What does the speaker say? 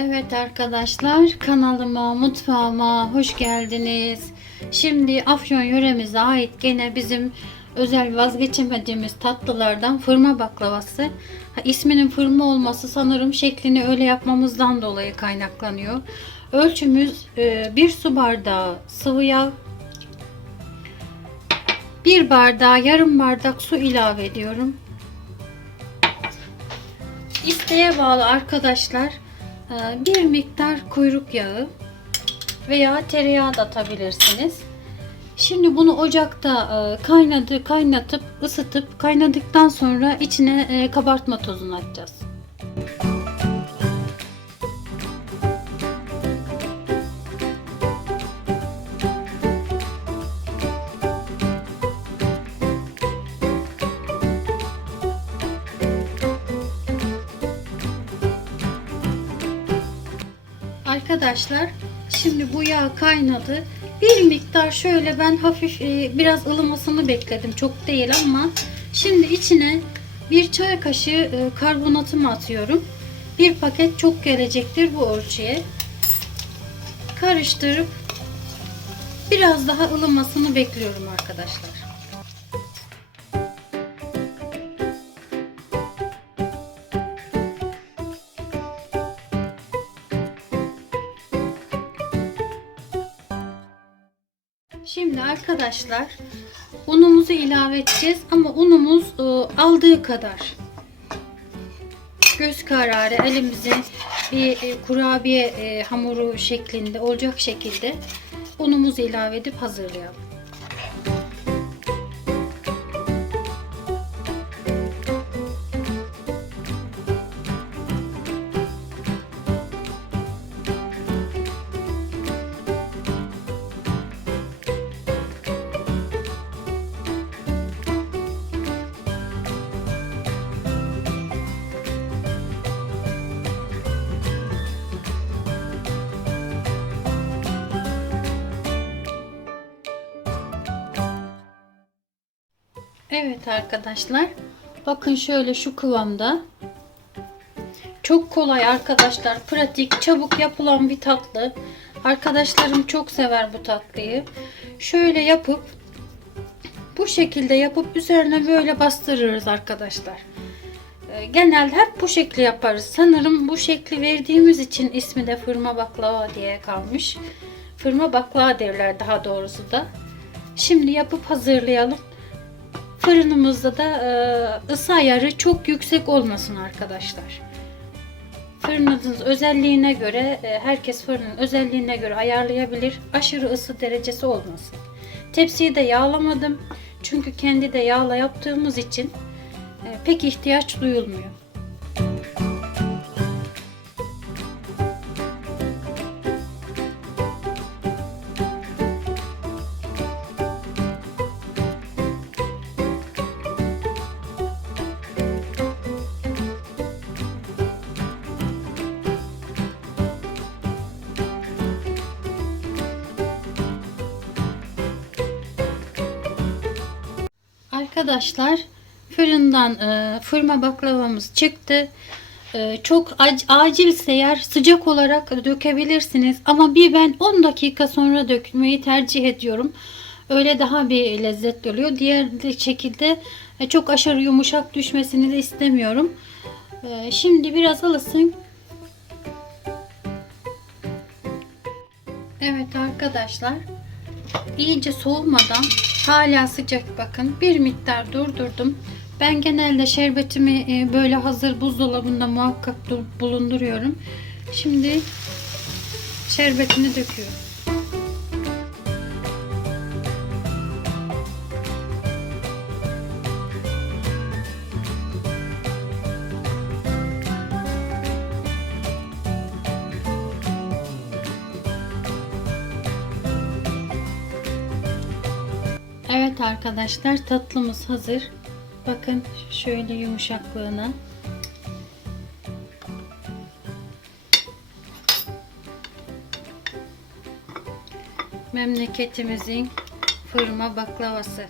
Evet arkadaşlar kanalıma mutfağıma hoş geldiniz. Şimdi Afyon yöremize ait gene bizim özel vazgeçemediğimiz tatlılardan fırma baklavası. Ha, isminin fırma olması sanırım şeklini öyle yapmamızdan dolayı kaynaklanıyor. Ölçümüz e, bir su bardağı sıvı yağ, bir bardağı yarım bardak su ilave ediyorum. İsteğe bağlı arkadaşlar bir miktar kuyruk yağı veya tereyağı da atabilirsiniz. Şimdi bunu ocakta e, kaynadı, kaynatıp ısıtıp kaynadıktan sonra içine e, kabartma tozunu atacağız. Arkadaşlar şimdi bu yağ kaynadı. Bir miktar şöyle ben hafif e, biraz ılımasını bekledim. Çok değil ama şimdi içine bir çay kaşığı e, karbonatımı atıyorum. Bir paket çok gelecektir bu ölçüye. Karıştırıp biraz daha ılımasını bekliyorum arkadaşlar. Şimdi arkadaşlar unumuzu ilave edeceğiz ama unumuz e, aldığı kadar. Göz kararı elimize bir e, kurabiye e, hamuru şeklinde olacak şekilde unumuzu ilave edip hazırlayalım. Evet arkadaşlar. Bakın şöyle şu kıvamda. Çok kolay arkadaşlar. Pratik, çabuk yapılan bir tatlı. Arkadaşlarım çok sever bu tatlıyı. Şöyle yapıp bu şekilde yapıp üzerine böyle bastırırız arkadaşlar. Ee, Genelde hep bu şekli yaparız. Sanırım bu şekli verdiğimiz için ismi de fırma baklava diye kalmış. Fırma baklava derler daha doğrusu da. Şimdi yapıp hazırlayalım. Fırınımızda da e, ısı ayarı çok yüksek olmasın arkadaşlar. Fırınınız özelliğine göre e, herkes fırının özelliğine göre ayarlayabilir. Aşırı ısı derecesi olmasın. Tepsiyi de yağlamadım. Çünkü kendi de yağla yaptığımız için e, pek ihtiyaç duyulmuyor. Arkadaşlar fırından e, fırma baklavamız çıktı. E, çok ac- acilse eğer sıcak olarak dökebilirsiniz. Ama bir ben 10 dakika sonra dökmeyi tercih ediyorum. Öyle daha bir lezzetli oluyor. Diğer şekilde e, çok aşırı yumuşak düşmesini de istemiyorum. E, şimdi biraz ılısın. Evet arkadaşlar iyice soğumadan hala sıcak bakın bir miktar durdurdum. Ben genelde şerbetimi e, böyle hazır buzdolabında muhakkak dur- bulunduruyorum. Şimdi şerbetini döküyorum. Evet arkadaşlar tatlımız hazır. Bakın şöyle yumuşaklığına. Memleketimizin fırma baklavası.